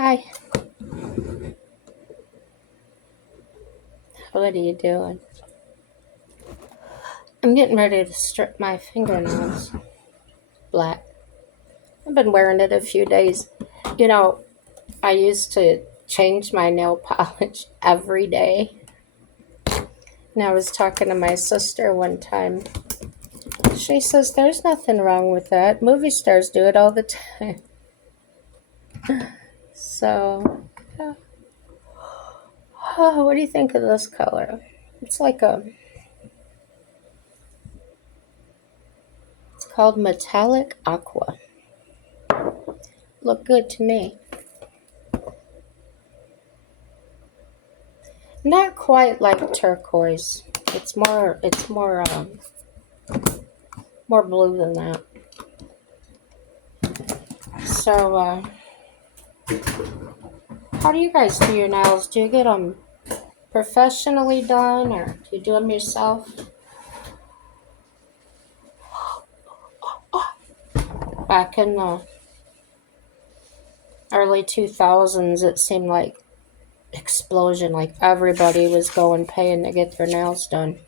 Hi, what are you doing? I'm getting ready to strip my fingernails black. I've been wearing it a few days. You know, I used to change my nail polish every day. And I was talking to my sister one time. She says there's nothing wrong with that. Movie stars do it all the time. So, yeah. Oh, what do you think of this color? It's like it's called metallic aqua. Look good to me. Not quite like turquoise. It's more blue than that. So, how do you guys do your nails? Do you get them professionally done, or do you do them yourself? Back in the early 2000s, it seemed like explosion, like everybody was going paying to get their nails done.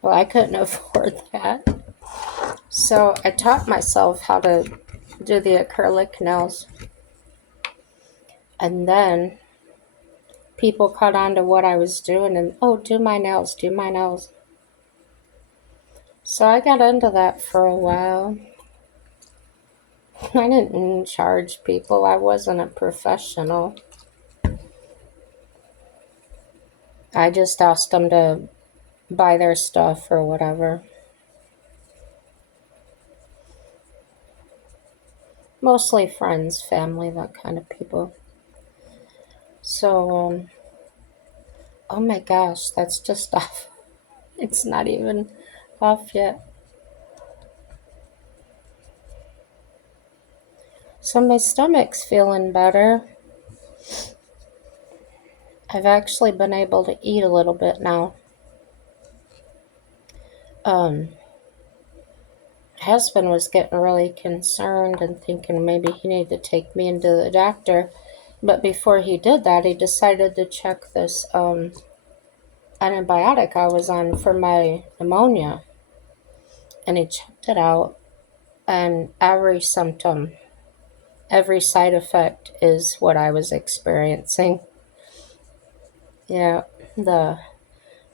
Well, I couldn't afford that. So I taught myself how to do the acrylic nails. And then people caught on to what I was doing and, oh, do my nails, do my nails. So I got into that for a while. I didn't charge people. I wasn't a professional. I just asked them to buy their stuff or whatever. Mostly friends, family, that kind of people. So, oh my gosh, that's just off. It's not even off yet. So my stomach's feeling better. I've actually been able to eat a little bit now. Um, Husband was getting really concerned and thinking maybe he needed to take me into the doctor. But before he did that, he decided to check this antibiotic I was on for my pneumonia. And he checked it out, and every symptom, every side effect is what I was experiencing. Yeah, the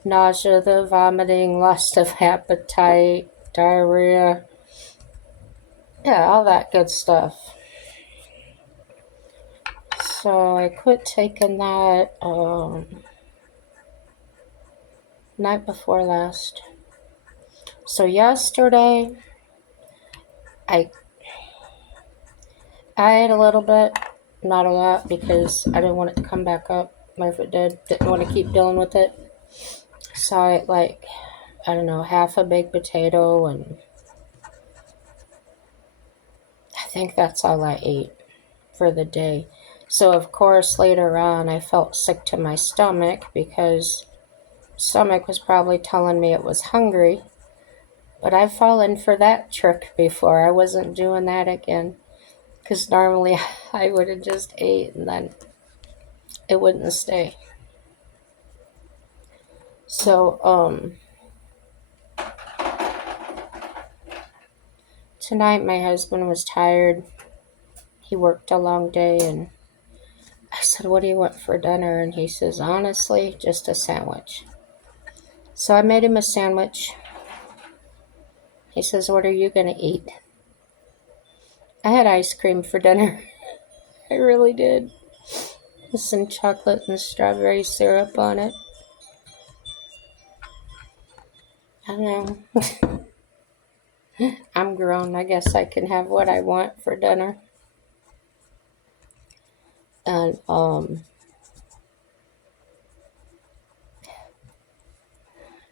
nausea, the vomiting, loss of appetite, diarrhea, yeah, all that good stuff. So I quit taking that night before last. So yesterday, I I ate a little bit, not a lot, because I didn't want it to come back up. Or if it didn't want to keep dealing with it. So I ate like, I don't know, half a baked potato, and I think that's all I ate for the day. So of course later on I felt sick to my stomach because stomach was probably telling me it was hungry. But I've fallen for that trick before. I wasn't doing that again. Because normally I would have just ate and then it wouldn't stay. So, tonight my husband was tired. He worked a long day, and I said, "What do you want for dinner?" And he says, "Honestly, just a sandwich." So I made him a sandwich. He says, "What are you going to eat?" I had ice cream for dinner. I really did. With some chocolate and strawberry syrup on it. I don't know. I'm grown. I guess I can have what I want for dinner. And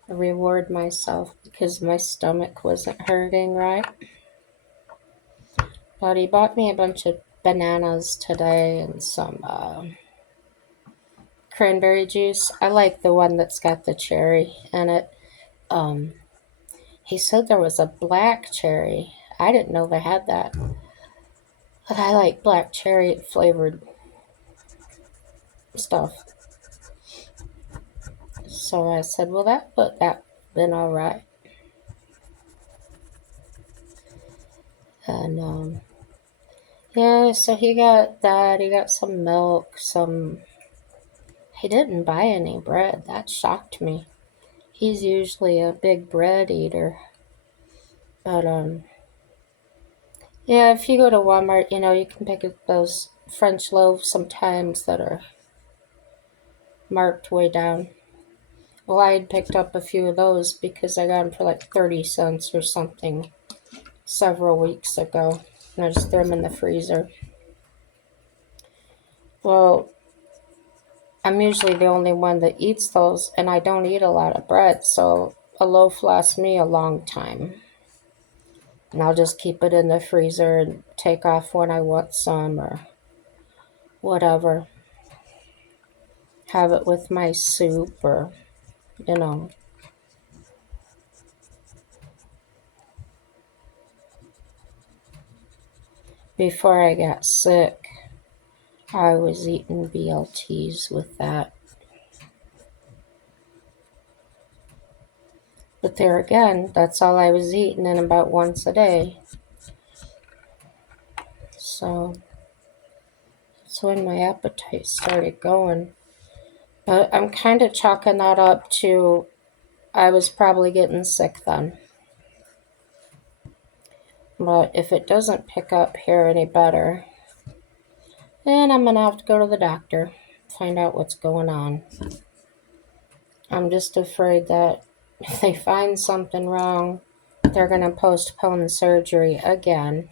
reward myself because my stomach wasn't hurting right. But he bought me a bunch of bananas today and some cranberry juice. I like the one that's got the cherry in it. Um, he said there was a black cherry. I didn't know they had that. But I like black cherry flavored stuff. So I said, well, that been all right. And yeah, so he got that. He got some milk, some. He didn't buy any bread. That shocked me. He's usually a big bread eater. But yeah, if you go to Walmart, you can pick up those French loaves sometimes that are marked way down. Well, I had picked up a few of those because I got them for like 30 cents or something several weeks ago. And I just threw them in the freezer. Well, I'm usually the only one that eats those, and I don't eat a lot of bread, so a loaf lasts me a long time. And I'll just keep it in the freezer and take off when I want some or whatever. Have it with my soup or, you know. Before I got sick, I was eating BLTs with that. But there again, that's all I was eating, and about once a day. So that's when my appetite started going. But I'm kind of chalking that up to I was probably getting sick then. But if it doesn't pick up here any better, then I'm going to have to go to the doctor, find out what's going on. I'm just afraid that if they find something wrong, they're going to postpone surgery again.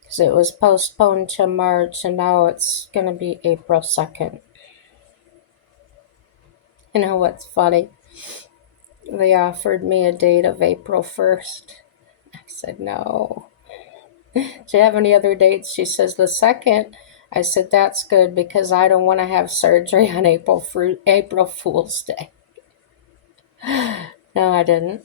Because it was postponed to March and now it's going to be April 2nd. You know what's funny? They offered me a date of April 1st. I said, no. Do you have any other dates? She says, the 2nd. I said, that's good because I don't want to have surgery on April Fool's Day. No, I didn't.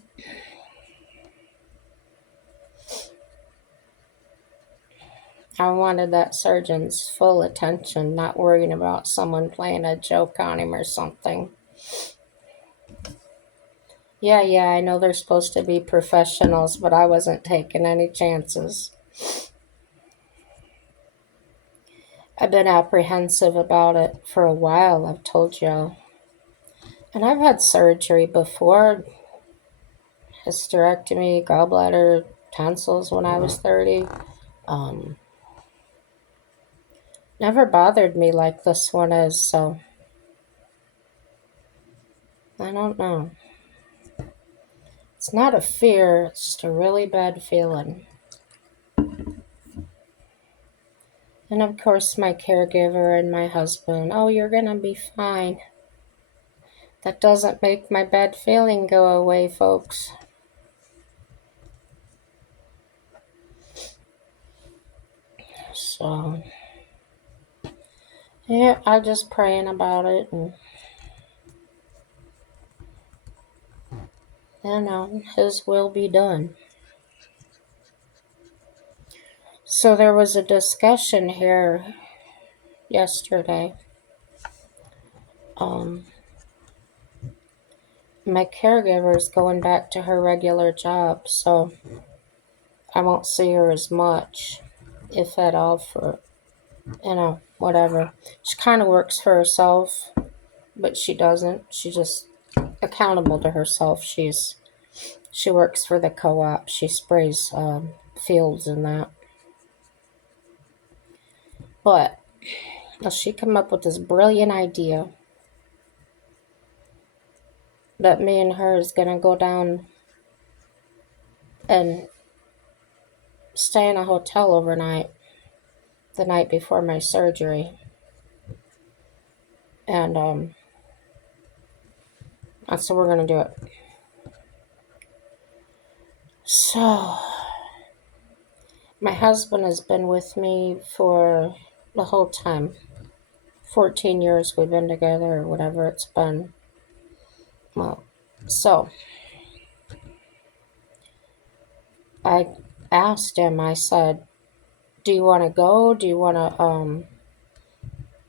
I wanted that surgeon's full attention, not worrying about someone playing a joke on him or something. Yeah, I know they're supposed to be professionals, but I wasn't taking any chances. I've been apprehensive about it for a while, I've told you. And I've had surgery before, hysterectomy, gallbladder, tonsils when I was 30. Never bothered me like this one is, so I don't know. It's not a fear, it's just a really bad feeling. And of course, my caregiver and my husband, oh, you're gonna be fine. That doesn't make my bad feeling go away, folks. So, yeah, I'm just praying about it and, His will be done. So, there was a discussion here yesterday. My caregiver is going back to her regular job, so I won't see her as much, if at all, for, whatever. She kind of works for herself, but she doesn't. She's just accountable to herself. She works for the co-op. She sprays fields and that. But she come up with this brilliant idea that me and her is gonna go down and stay in a hotel overnight the night before my surgery. And that's how we're gonna do it. So my husband has been with me for the whole time. 14 years we've been together, or whatever it's been. Well, so I asked him, I said, do you want to go? Do you want to,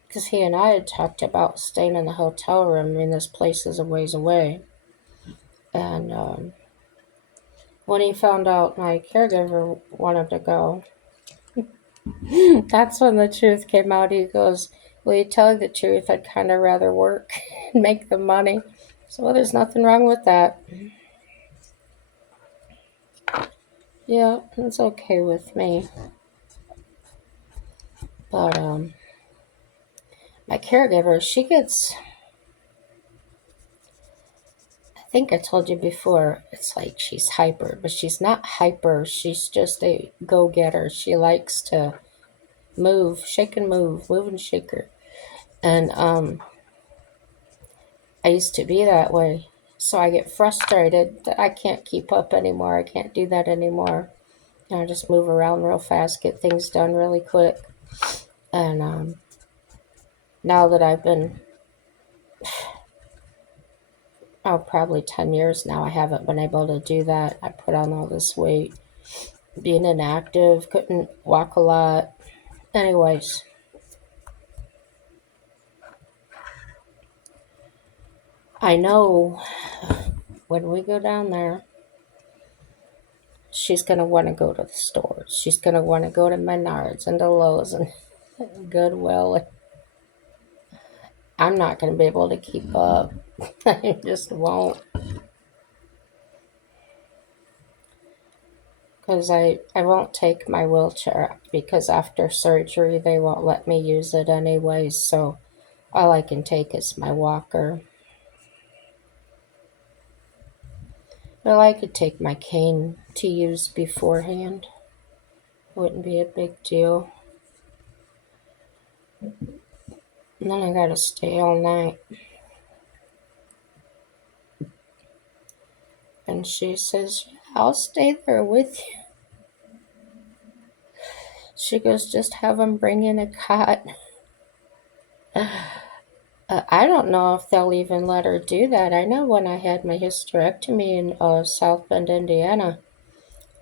because he and I had talked about staying in the hotel room. I mean, this place is a ways away. And when he found out my caregiver wanted to go, that's when the truth came out. He goes, "Well, you tell you the truth, I'd kind of rather work and make the money." So, well, there's nothing wrong with that. Yeah, it's okay with me. But my caregiver, she gets, I think I told you before, it's like she's hyper, but she's not hyper. She's just a go getter. She likes to move, shake and move and shake her. And I used to be that way. So I get frustrated that I can't keep up anymore. I can't do that anymore. And I just move around real fast, get things done really quick. And now that I've been, oh, probably 10 years now, I haven't been able to do that. I put on all this weight, being inactive, couldn't walk a lot. Anyways, I know when we go down there, she's going to want to go to the stores. She's going to want to go to Menards and to Lowe's and Goodwill. I'm not going to be able to keep up. I just won't. Because I won't take my wheelchair because after surgery they won't let me use it anyways. So all I can take is my walker. Well, I could take my cane to use beforehand. Wouldn't be a big deal. And then I gotta stay all night. And she says, I'll stay there with you. She goes, just have them bring in a cot. I don't know if they'll even let her do that. I know when I had my hysterectomy in South Bend, Indiana,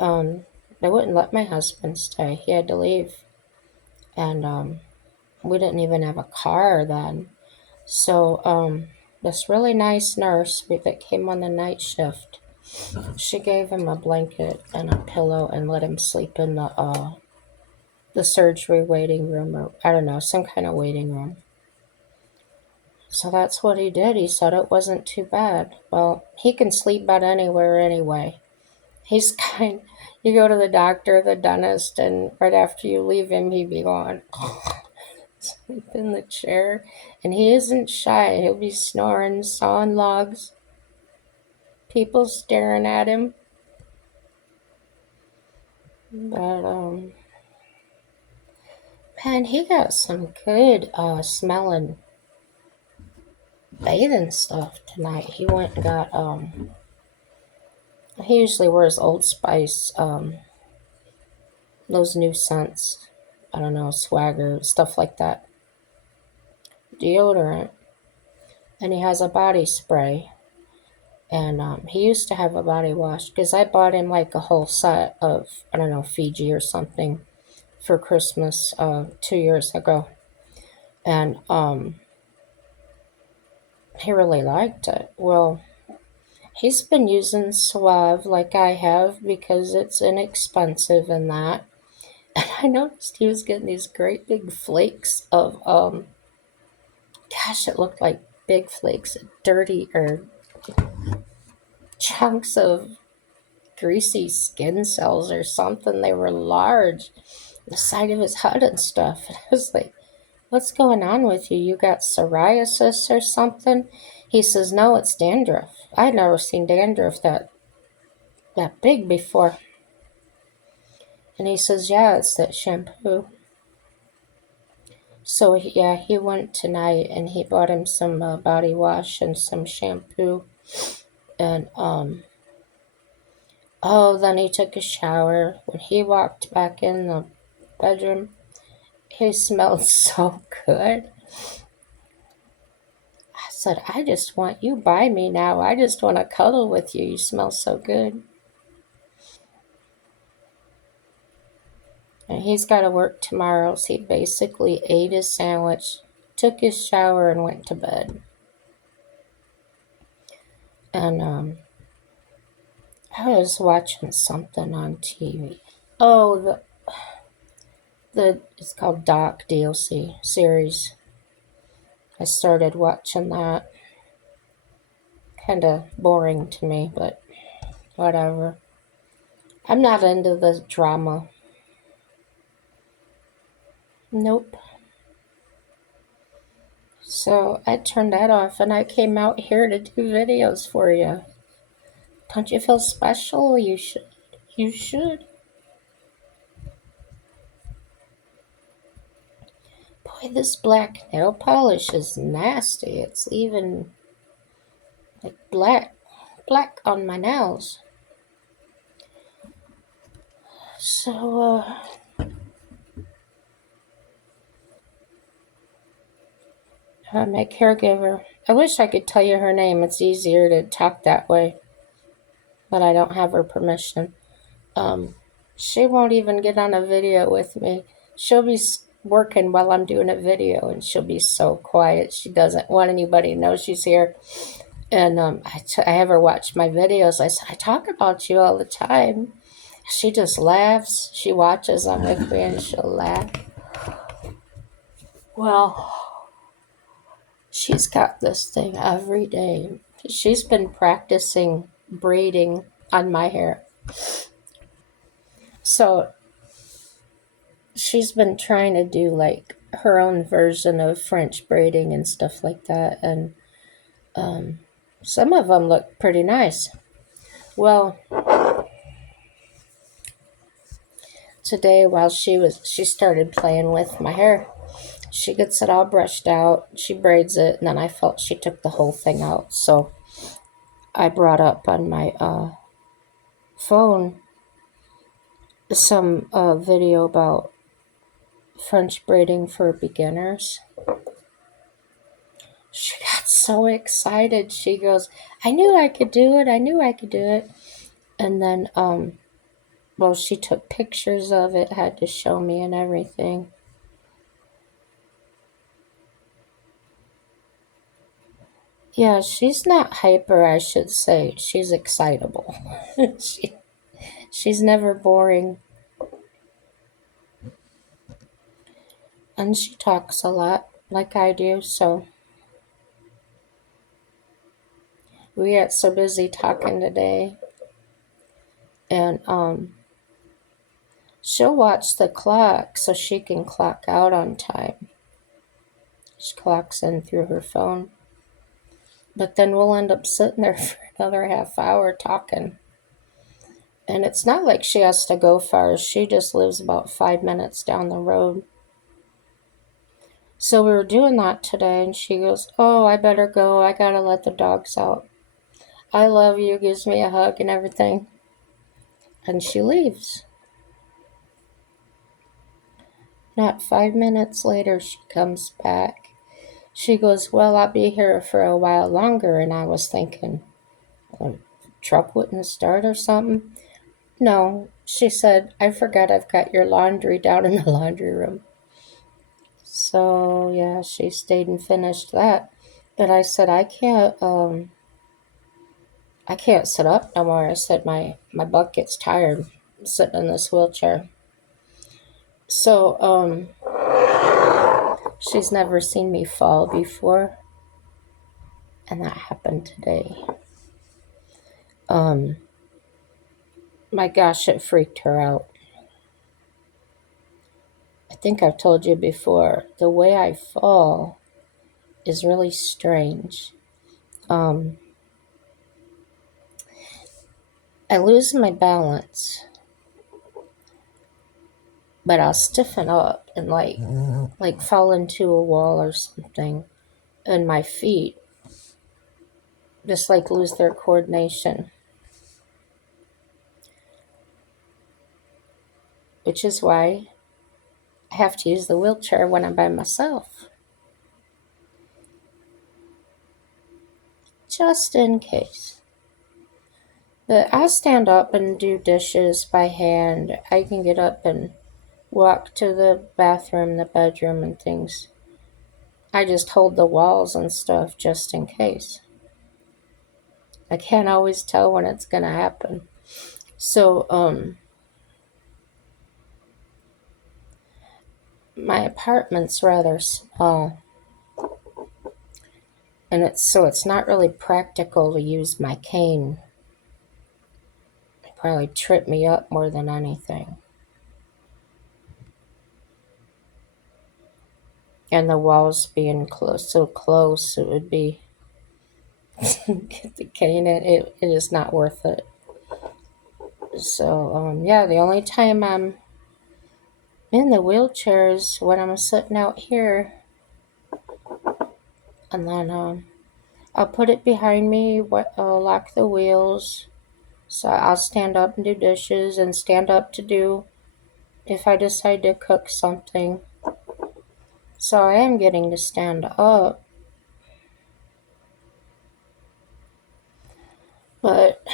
um, they wouldn't let my husband stay. He had to leave. And we didn't even have a car then. So this really nice nurse that came on the night shift, she gave him a blanket and a pillow and let him sleep in the surgery waiting room, or I don't know, some kind of waiting room. So that's what he did. He said it wasn't too bad. Well, he can sleep about anywhere anyway. He's kind. You go to the doctor, the dentist, and right after you leave him, he'd be going sleep in the chair. And he isn't shy. He'll be snoring, sawing logs, people staring at him. But man, he got some good smelling bathing stuff tonight. He went and got he usually wears Old Spice, those new scents. I don't know, Swagger, stuff like that. Deodorant. And he has a body spray. And he used to have a body wash because I bought him like a whole set of, I don't know, Fiji or something for Christmas 2 years ago. And he really liked it. Well, he's been using Suave like I have because it's inexpensive and that. And I noticed he was getting these great big flakes of, gosh, it looked like big flakes of dirty or chunks of greasy skin cells or something. They were large, the side of his head and stuff. And I was like, what's going on with you? You got psoriasis or something? He says, no, it's dandruff. I'd never seen dandruff that big before. And he says, yeah, it's that shampoo. So, yeah, he went tonight and he bought him some body wash and some shampoo. And, oh, then he took a shower. When he walked back in the bedroom, he smelled so good. I said, I just want you by me now. I just want to cuddle with you. You smell so good. And he's got to work tomorrow, so he basically ate his sandwich, took his shower, and went to bed. And I was watching something on TV. Oh, the it's called Doc DLC series. I started watching that. Kind of boring to me, but whatever. I'm not into the drama. Nope. So I turned that off and I came out here to do videos for you. Don't you feel special? You should. You should. Boy, this black nail polish is nasty. It's even like black on my nails. So, my caregiver, I wish I could tell you her name. It's easier to talk that way, but I don't have her permission. Um, she won't even get on a video with me. She'll be working while I'm doing a video, and she'll be so quiet. She doesn't want anybody to know she's here. And I have her watch my videos. I talk about you all the time. She just laughs. She watches them with me, and she'll laugh. Well, she's got this thing every day. She's been practicing braiding on my hair. So she's been trying to do like her own version of French braiding and stuff like that. And some of them look pretty nice. Well, today while she started playing with my hair, she gets it all brushed out, she braids it, and then I felt she took the whole thing out. So I brought up on my phone some video about French braiding for beginners. She got so excited. She goes, I knew I could do it. I knew I could do it. And then, well, she took pictures of it, had to show me and everything. Yeah, she's not hyper, I should say. She's excitable. She's never boring. And she talks a lot, like I do, so we got so busy talking today. And she'll watch the clock so she can clock out on time. She clocks in through her phone. But then we'll end up sitting there for another half hour talking. And it's not like she has to go far. She just lives about 5 minutes down the road. So we were doing that today, and she goes, oh, I better go. I gotta let the dogs out. I love you, gives me a hug and everything. And she leaves. Not 5 minutes later, she comes back. She goes, well, I'll be here for a while longer. And I was thinking, truck wouldn't start or something. No, she said, I forgot I've got your laundry down in the laundry room. So, yeah, she stayed and finished that. But I said, I can't sit up no more. I said, my butt gets tired sitting in this wheelchair. So, she's never seen me fall before. And that happened today. My gosh, it freaked her out. I think I've told you before, the way I fall is really strange. I lose my balance, but I'll stiffen up and like fall into a wall or something, and my feet just like lose their coordination, which is why I have to use the wheelchair when I'm by myself, just in case. But I'll stand up and do dishes by hand. I can get up and walk to the bathroom, the bedroom, and things, I just hold the walls and stuff just in case. I can't always tell when it's going to happen. So, my apartment's rather small, and it's not really practical to use my cane. It probably trip me up more than anything. And the walls being so close, it would be get the cane in. It is not worth it. So, yeah, the only time I'm in the wheelchair is when I'm sitting out here, and then I'll put it behind me, lock the wheels, so I'll stand up and do dishes and stand up to do if I decide to cook something. So I am getting to stand up. But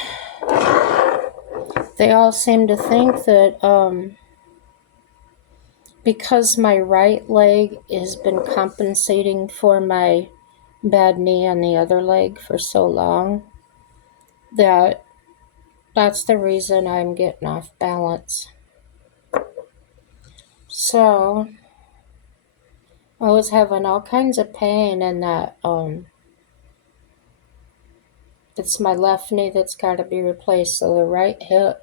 they all seem to think that because my right leg has been compensating for my bad knee on the other leg for so long, that's the reason I'm getting off balance. So I was having all kinds of pain in that it's my left knee that's got to be replaced. So the right hip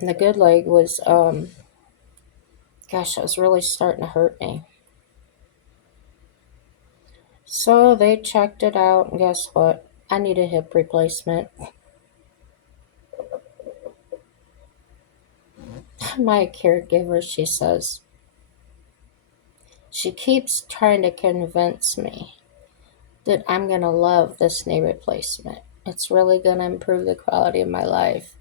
and the good leg was gosh, it was really starting to hurt me. So they checked it out, and guess what? I need a hip replacement. My caregiver, she says, she keeps trying to convince me that I'm going to love this knee replacement. It's really going to improve the quality of my life.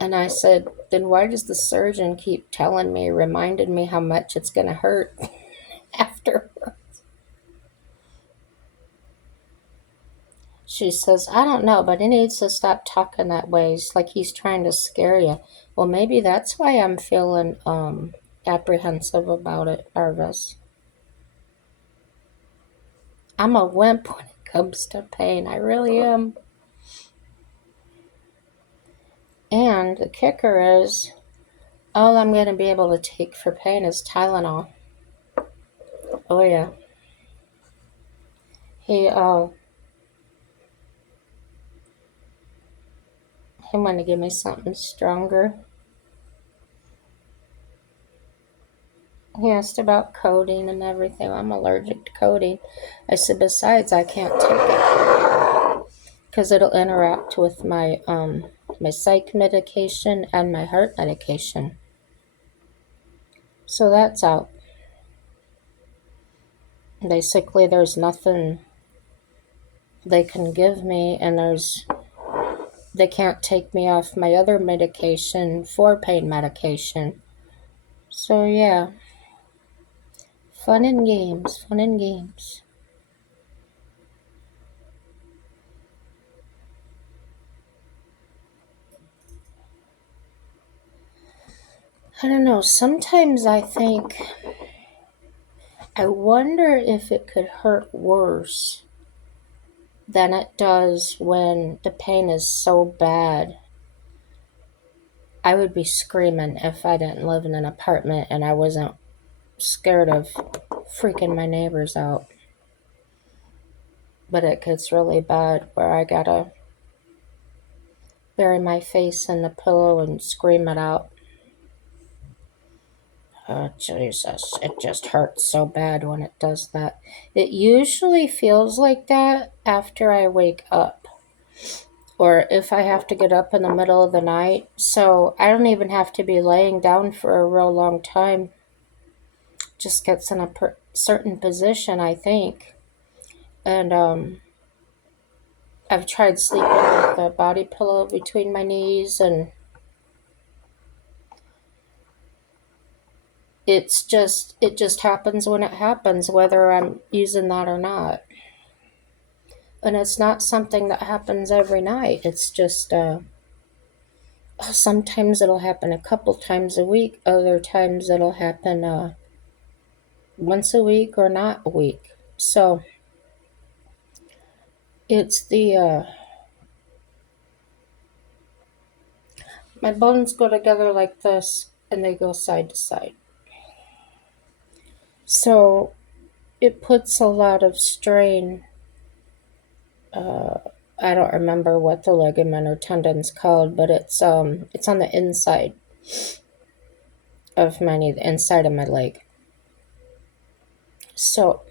And I said, then why does the surgeon keep telling me, reminding me how much it's going to hurt after? She says, I don't know, but he needs to stop talking that way. It's like he's trying to scare you. Well, maybe that's why I'm feeling apprehensive about it, nervous. I'm a wimp when it comes to pain. I really am. And the kicker is, all I'm going to be able to take for pain is Tylenol. Oh, yeah. He wanted to give me something stronger. He asked about codeine and everything. I'm allergic to codeine. I said, besides, I can't take it because it'll interact with my my psych medication and my heart medication. So that's out. Basically, there's nothing they can give me, and they can't take me off my other medication for pain medication. So yeah, fun and games, fun and games. I don't know, sometimes I think, I wonder if it could hurt worse than it does when the pain is so bad. I would be screaming if I didn't live in an apartment and I wasn't scared of freaking my neighbors out. But it gets really bad where I gotta bury my face in the pillow and scream it out. Oh, Jesus. It just hurts so bad when it does that. It usually feels like that after I wake up, or if I have to get up in the middle of the night. So I don't even have to be laying down for a real long time. Just gets in a certain position, I think. And I've tried sleeping with a body pillow between my knees, and it just happens when it happens, whether I'm using that or not. And it's not something that happens every night. It's just Sometimes it'll happen a couple times a week. Other times it'll happen once a week or not a week. So it's my bones go together like this and they go side to side. So it puts a lot of strain. Uh, I don't remember what the ligament or tendon's called, but it's on the inside of the inside of my leg. So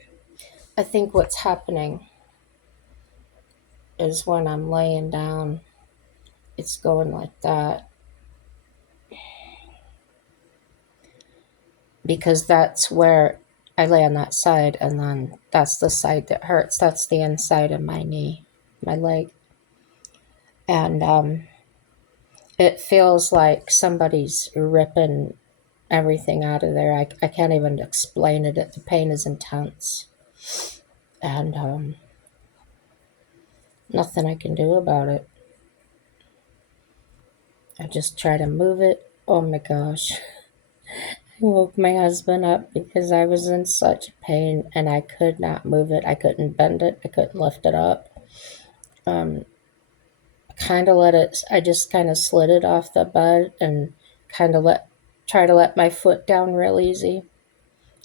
I think what's happening is when I'm laying down, it's going like that because that's where I lay on that side, and then that's the side that hurts. That's the inside of my knee, my leg, and it feels like somebody's ripping everything out of there. I can't even explain it. The pain is intense, and nothing I can do about it. I just try to move it. Oh my gosh. I woke my husband up because I was in such pain and I could not move it. I couldn't bend it. I couldn't lift it up. Um, I just kind of slid it off the bed and kind of try to let my foot down real easy.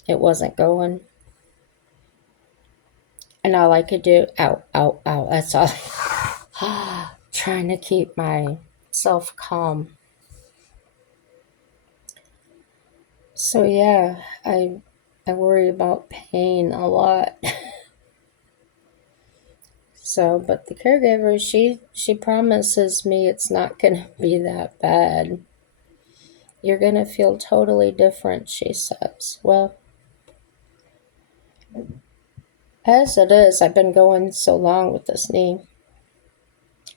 It wasn't going. And all I could do, ow, ow, ow. That's all. Trying to keep myself calm. So yeah, I worry about pain a lot. So, but the caregiver, she promises me it's not going to be that bad. You're going to feel totally different, she says. Well, as it is, I've been going so long with this knee.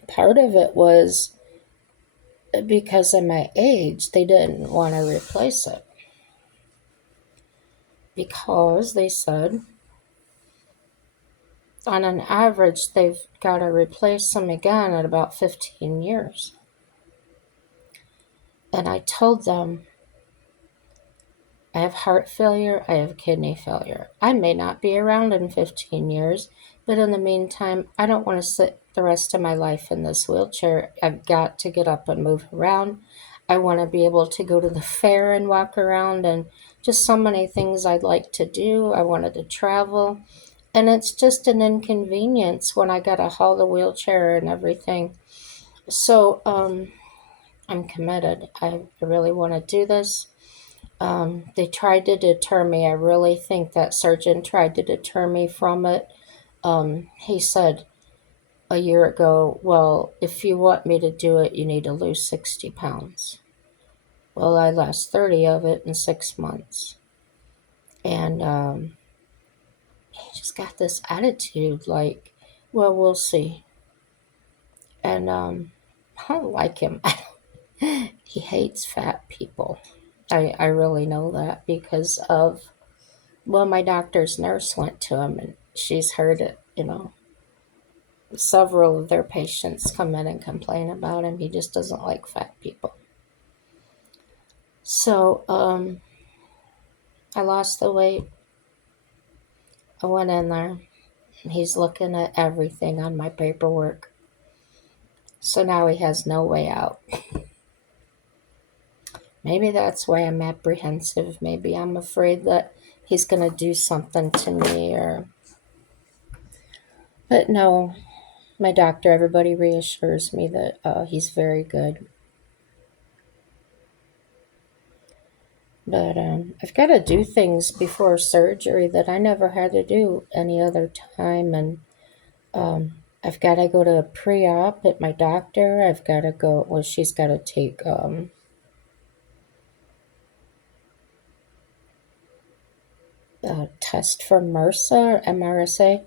Part of it was because of my age, they didn't want to replace it. Because they said, on an average, they've got to replace them again at about 15 years. And I told them, I have heart failure, I have kidney failure. I may not be around in 15 years, but in the meantime, I don't want to sit the rest of my life in this wheelchair. I've got to get up and move around. I want to be able to go to the fair and walk around, and just so many things I'd like to do. I wanted to travel, and it's just an inconvenience when I got to haul the wheelchair and everything. So, I'm committed. I really want to do this. They tried to deter me. I really think that surgeon tried to deter me from it. He said a year ago, well, if you want me to do it, you need to lose 60 pounds. Well, I lost 30 of it in 6 months. And he just got this attitude like, well, we'll see. And I don't like him. He hates fat people. I really know that because of, well, my doctor's nurse went to him and she's heard it, Several of their patients come in and complain about him. He just doesn't like fat people. So, I lost the weight. I went in there. He's looking at everything on my paperwork. So now he has no way out. Maybe that's why I'm apprehensive. Maybe I'm afraid that he's going to do something to me but no, my doctor, everybody reassures me that he's very good. But I've got to do things before surgery that I never had to do any other time. And I've got to go to a pre-op at my doctor. I've got to go, well, she's got to take a test for MRSA or MRSA.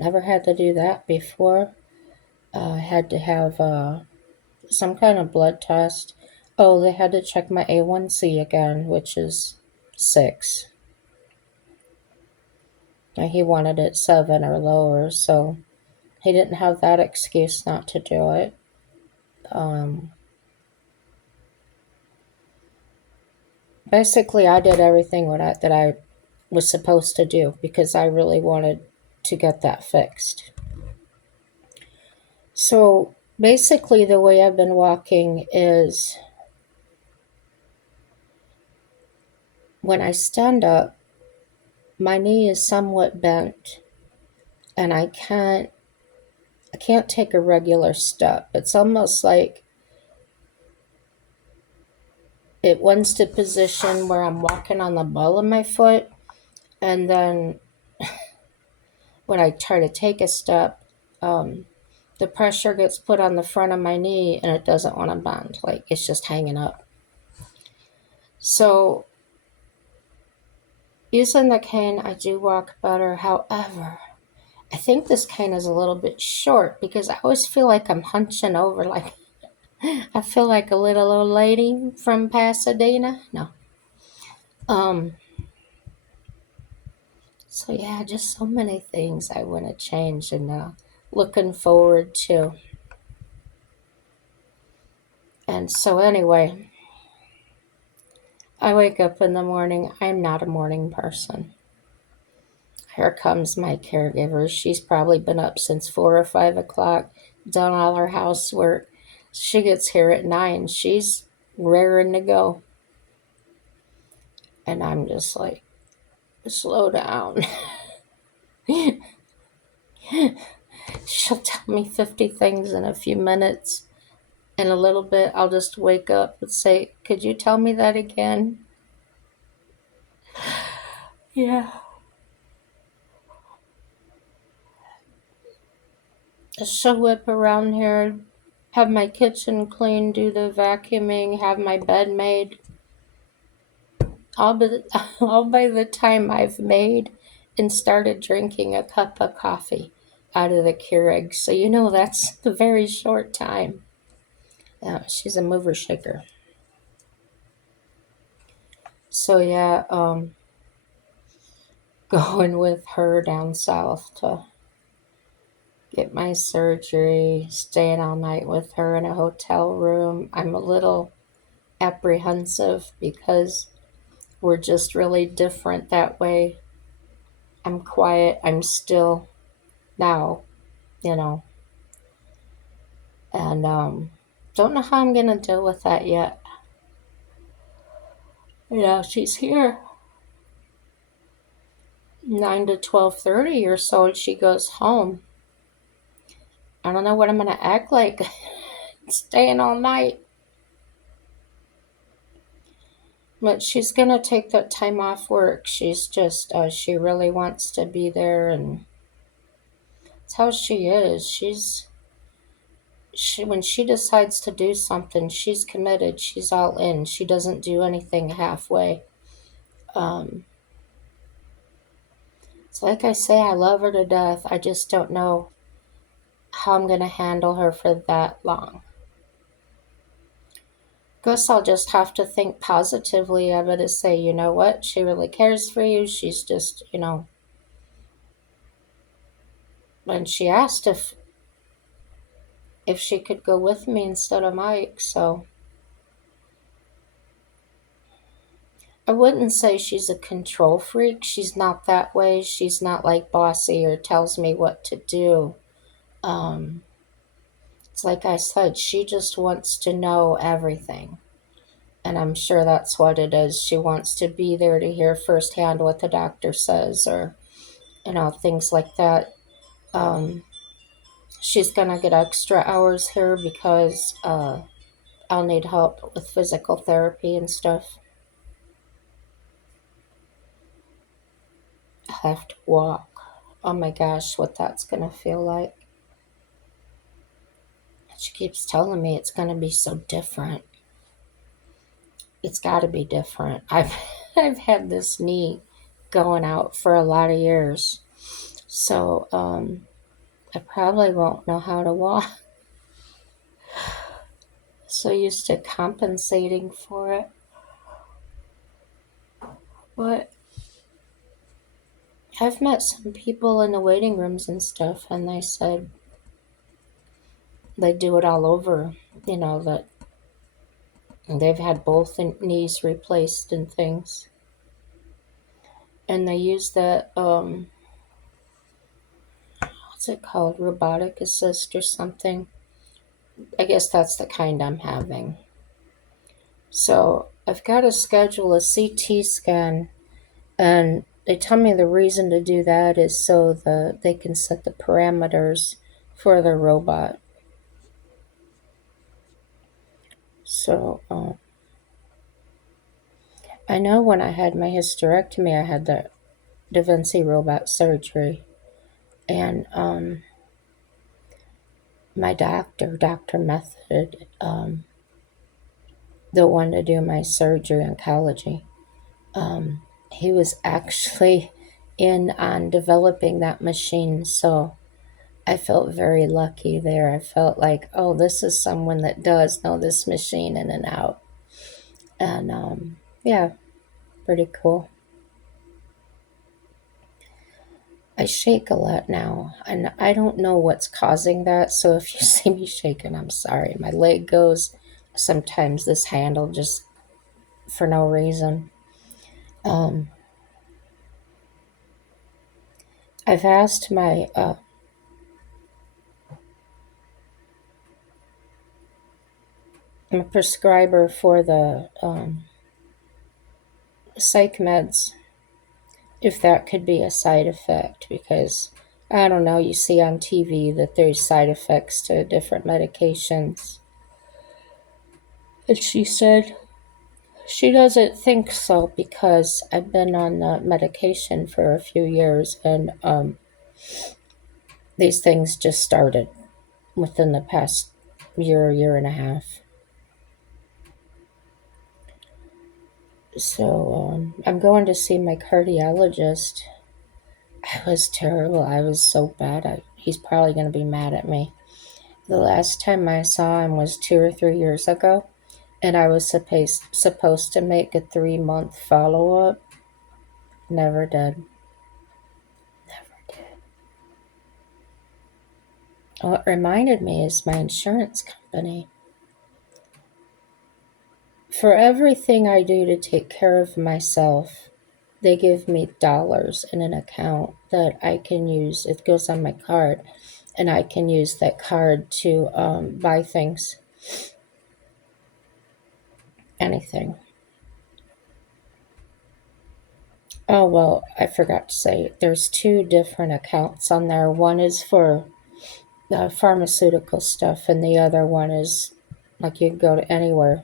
Never had to do that before. I had to have some kind of blood test. Oh, they had to check my A1C again, which is 6. And he wanted it 7 or lower, so he didn't have that excuse not to do it. Basically, I did everything that I was supposed to do because I really wanted to get that fixed. So basically, the way I've been walking is when I stand up, my knee is somewhat bent and I can't take a regular step. It's almost like it wants to position where I'm walking on the ball of my foot, and then when I try to take a step, um, the pressure gets put on the front of my knee and it doesn't want to bend. Like it's just hanging up. So using the cane, I do walk better. However, I think this cane is a little bit short because I always feel like I'm hunching over. Like I feel like a little old lady from Pasadena. No. Um. So yeah, just so many things I want to change and looking forward to. And so anyway, I wake up in the morning. I'm not a morning person. Here comes my caregiver. She's probably been up since 4 or 5 o'clock, done all her housework. She gets here at 9. She's raring to go. And I'm just like, slow down. She'll tell me 50 things in a few minutes. In a little bit, I'll just wake up and say, could you tell me that again? Yeah. She'll whip around here, have my kitchen clean, do the vacuuming, have my bed made. All by, all by the time I've made and started drinking a cup of coffee out of the Keurig. So you know that's a very short time. Yeah, she's a mover shaker. So yeah, going with her down south to get my surgery, staying all night with her in a hotel room. I'm a little apprehensive because we're just really different that way. I'm quiet, I'm still now, you know, and don't know how I'm gonna deal with that yet. Yeah, she's here 9 to 12:30 or so, and she goes home. I don't know what I'm gonna act like staying all night. But she's gonna take that time off work. She's just she really wants to be there, and it's how she is. She when she decides to do something, she's committed. She's all in. She doesn't do anything halfway. Um, it's like I say, I love her to death. I just don't know how I'm gonna handle her for that long. Guess I'll just have to think positively of it and say, you know what, she really cares for you. She's just, and she asked if she could go with me instead of Mike. So I wouldn't say she's a control freak. She's not that way. She's not like bossy or tells me what to do. Um, it's like I said, she just wants to know everything. And I'm sure that's what it is. She wants to be there to hear firsthand what the doctor says or, things like that. Um, she's going to get extra hours here because I'll need help with physical therapy and stuff. I have to walk. Oh my gosh, what that's gonna feel like. She keeps telling me it's gonna be so different. It's gotta be different. I've had this knee going out for a lot of years. So I probably won't know how to walk. So used to compensating for it. But I've met some people in the waiting rooms and stuff, and they said they do it all over. that they've had both knees replaced and things. And they use that, what's it called? Robotic assist or something. I guess that's the kind I'm having. So I've got to schedule a CT scan, and they tell me the reason to do that is so they can set the parameters for the robot. So I know when I had my hysterectomy, I had the Da Vinci robot surgery, and my doctor, Dr. Method, the one to do my surgery oncology, he was actually in on developing that machine. So I felt very lucky there. I felt like, oh, this is someone that does know this machine in and out. And yeah, pretty cool. I shake a lot now, and I don't know what's causing that. So if you see me shaking, I'm sorry. My leg goes, sometimes this handle just for no reason. I've asked my prescriber for the psych meds if that could be a side effect, because I don't know, you see on TV that there's side effects to different medications. And she said she doesn't think so because I've been on the medication for a few years, and these things just started within the past year and a half. So I'm going to see my cardiologist. I was terrible. I was so bad. He's probably going to be mad at me. The last time I saw him was 2 or 3 years ago, and I was supposed to make a 3-month follow up. Never did. Never did. What reminded me is my insurance company. For everything I do to take care of myself, they give me dollars in an account that I can use. It goes on my card, and I can use that card to buy things. Anything. Oh, well, I forgot to say, there's 2 different accounts on there. One is for the pharmaceutical stuff, and the other one is like you can go to anywhere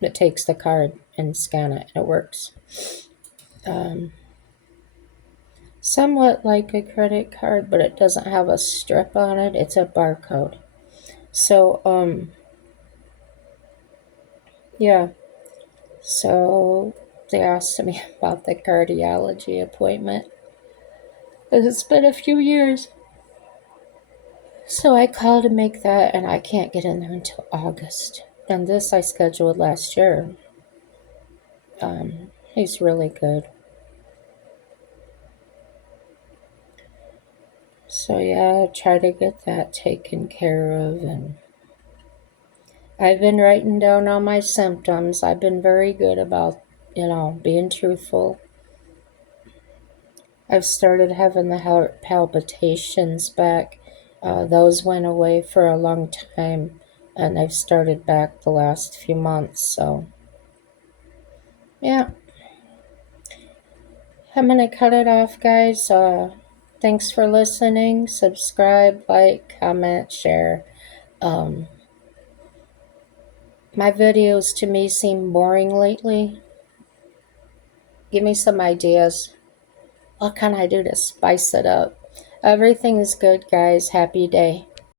that takes the card and scan it, and it works. Um, Somewhat like a credit card, but it doesn't have a strip on it. It's a barcode. So, yeah. So they asked me about the cardiology appointment. It's been a few years. So I called to make that, and I can't get in there until August. And this I scheduled last year. He's really good. So yeah, try to get that taken care of. And I've been writing down all my symptoms. I've been very good about, being truthful. I've started having the heart palpitations back. Those went away for a long time, and they've started back the last few months. So, yeah, I'm going to cut it off, guys. Thanks for listening. Subscribe, like, comment, share. My videos to me seem boring lately. Give me some ideas. What can I do to spice it up? Everything is good, guys. Happy day.